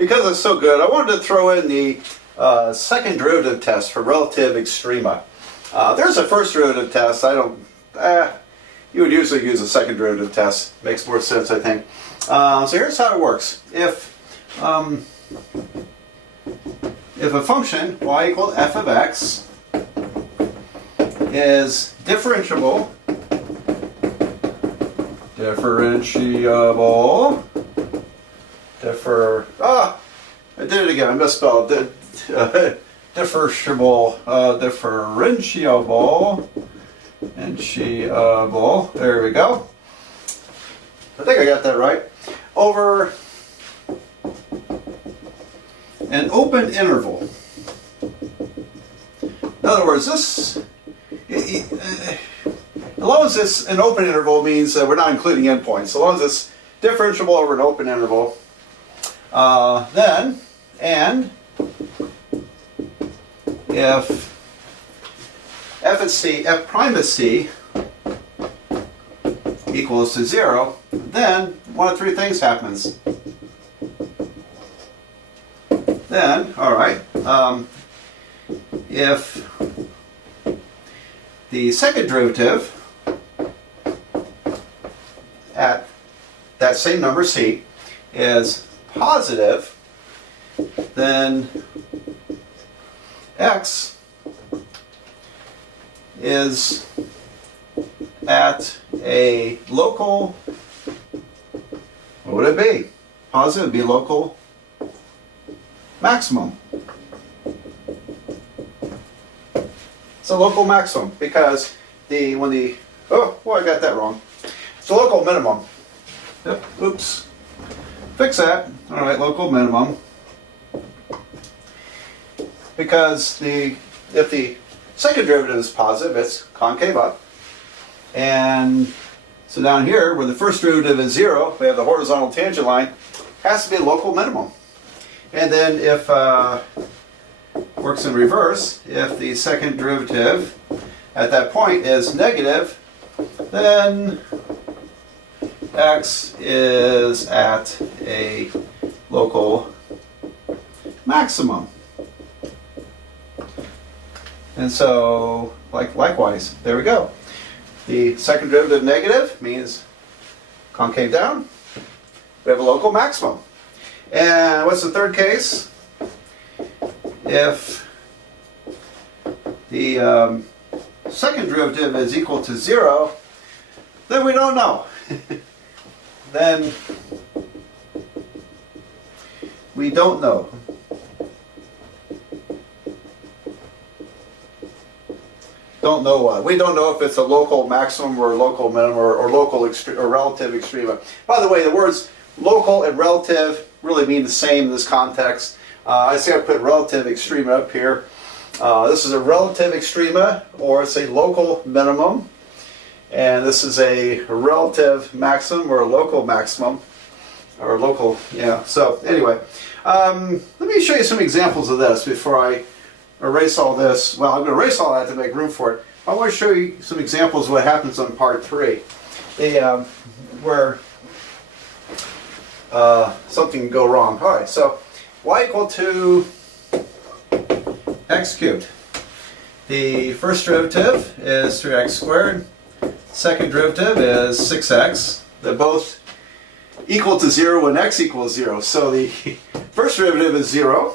because it's so good, I wanted to throw in the second derivative test for relative extrema. There's a first derivative test. You would usually use a second derivative test. Makes more sense, I think. So here's how it works. If a function y equals f of x is differentiable, I did it again, I misspelled it. Differentiable, there we go. I think I got that right. Over an open interval. In other words, this, as long as it's an open interval, means that we're not including endpoints. So long as it's differentiable over an open interval, then, and if f prime at c equals to 0, then one of three things happens. Then, alright, if the second derivative at that same number c is positive, then x is at a local, what would it be? Positive would be local maximum. It's a local maximum because I got that wrong. It's a local minimum. Yep, oops. Fix that. All right, local minimum. Because if the second derivative is positive, it's concave up. And so down here, where the first derivative is 0, we have the horizontal tangent line, has to be a local minimum. And then if, works in reverse, if the second derivative at that point is negative, then x is at a local maximum. And so, likewise, there we go. The second derivative negative means concave down. We have a local maximum. And what's the third case? If the second derivative is equal to 0, then we don't know. Then we don't know. Don't know what. We don't know if it's a local maximum or local minimum or local or relative extrema. By the way, the words local and relative really mean the same in this context. I see I put relative extrema up here. This is a relative extrema, or it's a local minimum. And this is a relative maximum or a local maximum. Or local, yeah. So anyway, let me show you some examples of this before I erase all this. Well, I'm going to erase all that to make room for it. I want to show you some examples of what happens on part 3. Where something can go wrong. Alright, so y equal to x cubed. The first derivative is 3x squared. Second derivative is 6x. They're both equal to 0 when x equals 0. So the first derivative is 0.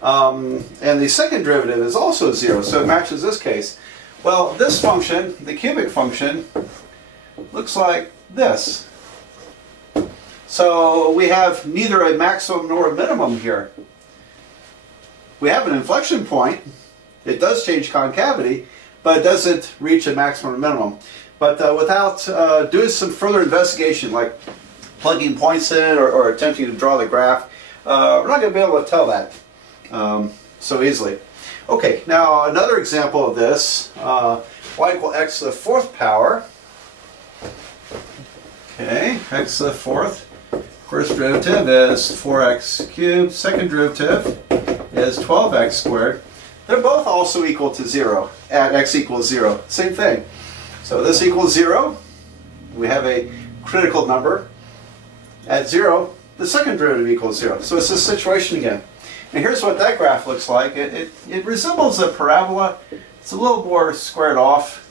And the second derivative is also 0, so it matches this case. Well, this function, the cubic function, looks like this. So we have neither a maximum nor a minimum here. We have an inflection point. It does change concavity, but it doesn't reach a maximum or minimum. But without doing some further investigation, like plugging points in or attempting to draw the graph, we're not going to be able to tell that so easily. Okay, now another example of this, y equal x to the 4th power. Okay, x to the 4th. First derivative is 4x cubed. Second derivative is 12x squared. They're both also equal to 0 at x equals 0. Same thing. So this equals 0. We have a critical number. At 0, the second derivative equals 0. So it's this situation again. And here's what that graph looks like. It resembles a parabola. It's a little more squared off.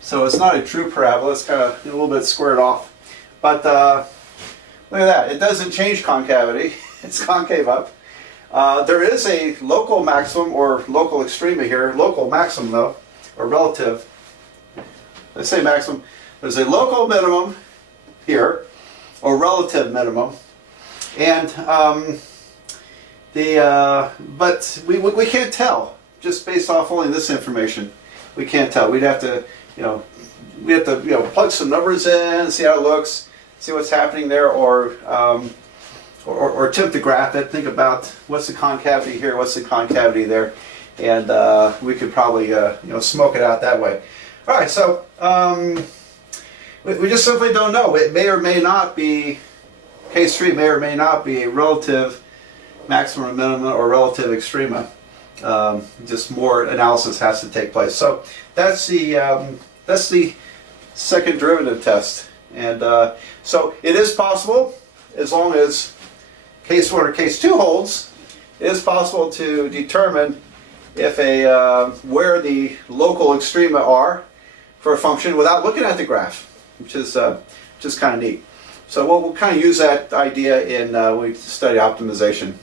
So it's not a true parabola. It's kind of a little bit squared off. But look at that. It doesn't change concavity. It's concave up. There is a local maximum or local extrema here. Local maximum, though, or relative. Let's say maximum. There's a local minimum here, or relative minimum. And but we can't tell just based off only this information. We can't tell. We'd have to, plug some numbers in, see how it looks, see what's happening there, or attempt to graph it. Think about what's the concavity here, what's the concavity there, and we could probably smoke it out that way. All right, so we just simply don't know. It may or may not be case 3 may or may not be a relative maximum or minimum or relative extrema. Just more analysis has to take place. So that's the second derivative test, and so it is possible, as long as case 1 or case 2 holds, it is possible to determine if where the local extrema are for a function without looking at the graph, which is kind of neat. So we'll kind of use that idea in when we study optimization.